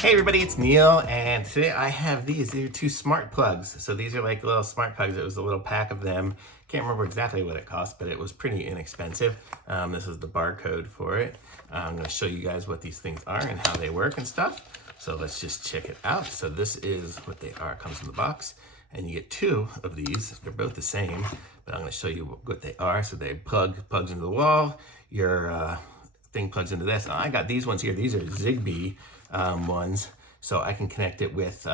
Hey everybody, it's Neil, and today I have these. These are two smart plugs. So these are like little smart plugs. It was a little pack of them. Can't remember exactly what it cost, but it was pretty inexpensive. This is the barcode for it. I'm going to show you guys what these things are and how they work and stuff. So let's just check it out. So this is what they are. It comes in the box, and you get two of these. They're both the same, but I'm going to show you what they are. So they plugs into the wall. Your thing plugs into this. I got these ones here. These are Zigbee ones, so I can connect it with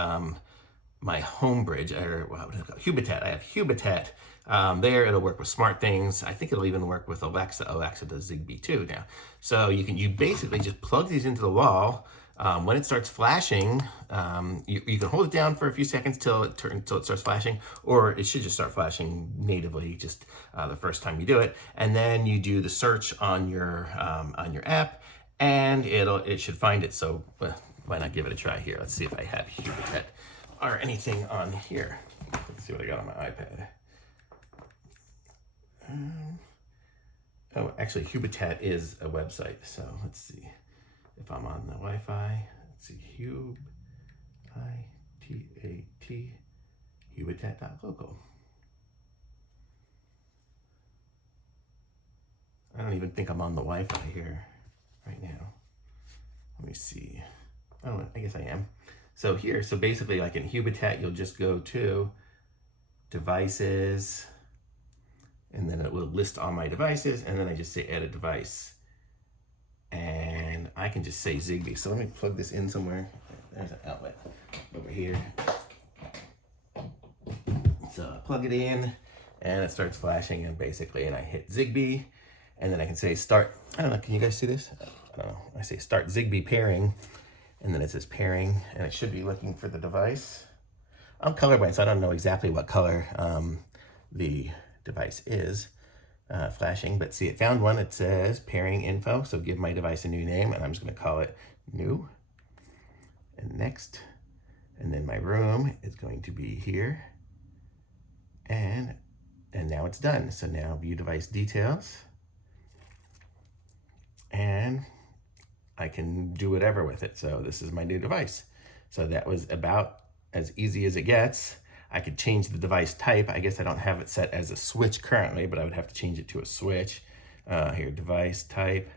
my home bridge, or what is it called? Hubitat. I have Hubitat there. It'll work with smart things. I think it'll even work with Alexa. Alexa does Zigbee too now. So you basically just plug these into the wall. When it starts flashing, you can hold it down for a few seconds till it starts flashing, or it should just start flashing natively just the first time you do it. And then you do the search on your app, and it should find it. So why not give it a try here? Let's see if I have Hubitat or anything on here. Let's see what I got on my iPad. Oh, actually, Hubitat is a website. So let's see if I'm on the Wi-Fi. Let's see, Hubitat.local. I don't even think I'm on the Wi-Fi here right now. Let me see. Oh, I guess I am. So here, so basically like in Hubitat, you'll just go to devices, and then it will list all my devices, and then I just say add a device. And I can just say Zigbee. So let me plug this in somewhere. There's an outlet over here. So I plug it in, and it starts flashing, and I hit Zigbee, and then I can say start. I don't know, can you guys see this? I don't know. I say start Zigbee pairing, and then it says pairing, and it should be looking for the device. I'm colorblind, so I don't know exactly what color the device is flashing, but see, it found one. It says pairing info, so give my device a new name, and I'm just going to call it new, and next, and then my room is going to be here, and now it's done. So now view device details, and I can do whatever with it. So this is my new device. So that was about as easy as it gets. I could change the device type. I guess I don't have it set as a switch currently, but I would have to change it to a switch. Here, device type.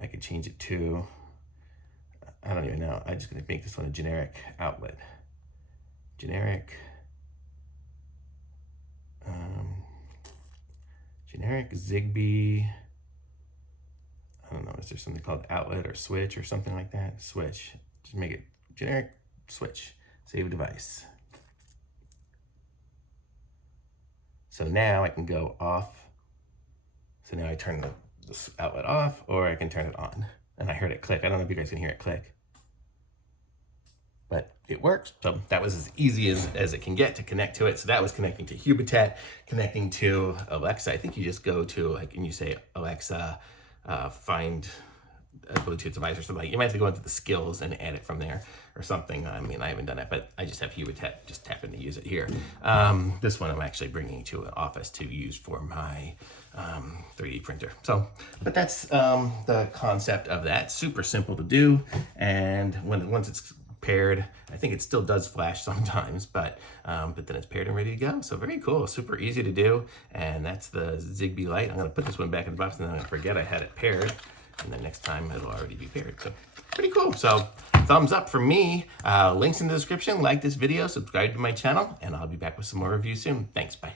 I could change it to, I don't even know. I'm just gonna make this one a generic outlet. Generic Zigbee. I don't know, is there something called outlet or switch or something like that? Switch, just make it generic switch, save device. So now I can go off. So now I turn this outlet off, or I can turn it on. And I heard it click. I don't know if you guys can hear it click, but it works. So that was as easy as it can get to connect to it. So that was connecting to Hubitat, connecting to Alexa. I think you just go to and you say, Alexa, find a Bluetooth device or something. You might have to go into the skills and add it from there or something. I mean, I haven't done that, but I just have Hubitat, just happen to use it here. This one I'm actually bringing to an office to use for my 3D printer. So, but that's the concept of that. Super simple to do, and once it's paired, I think it still does flash sometimes, but then it's paired and ready to go. So very cool, super easy to do, and that's the Zigbee Lite. I'm gonna put this one back in the box, and then I forget I had it paired, and then next time it'll already be paired. So pretty cool. So thumbs up from me. Links in the description. Like this video, subscribe to my channel, and I'll be back with some more reviews soon. Thanks, bye.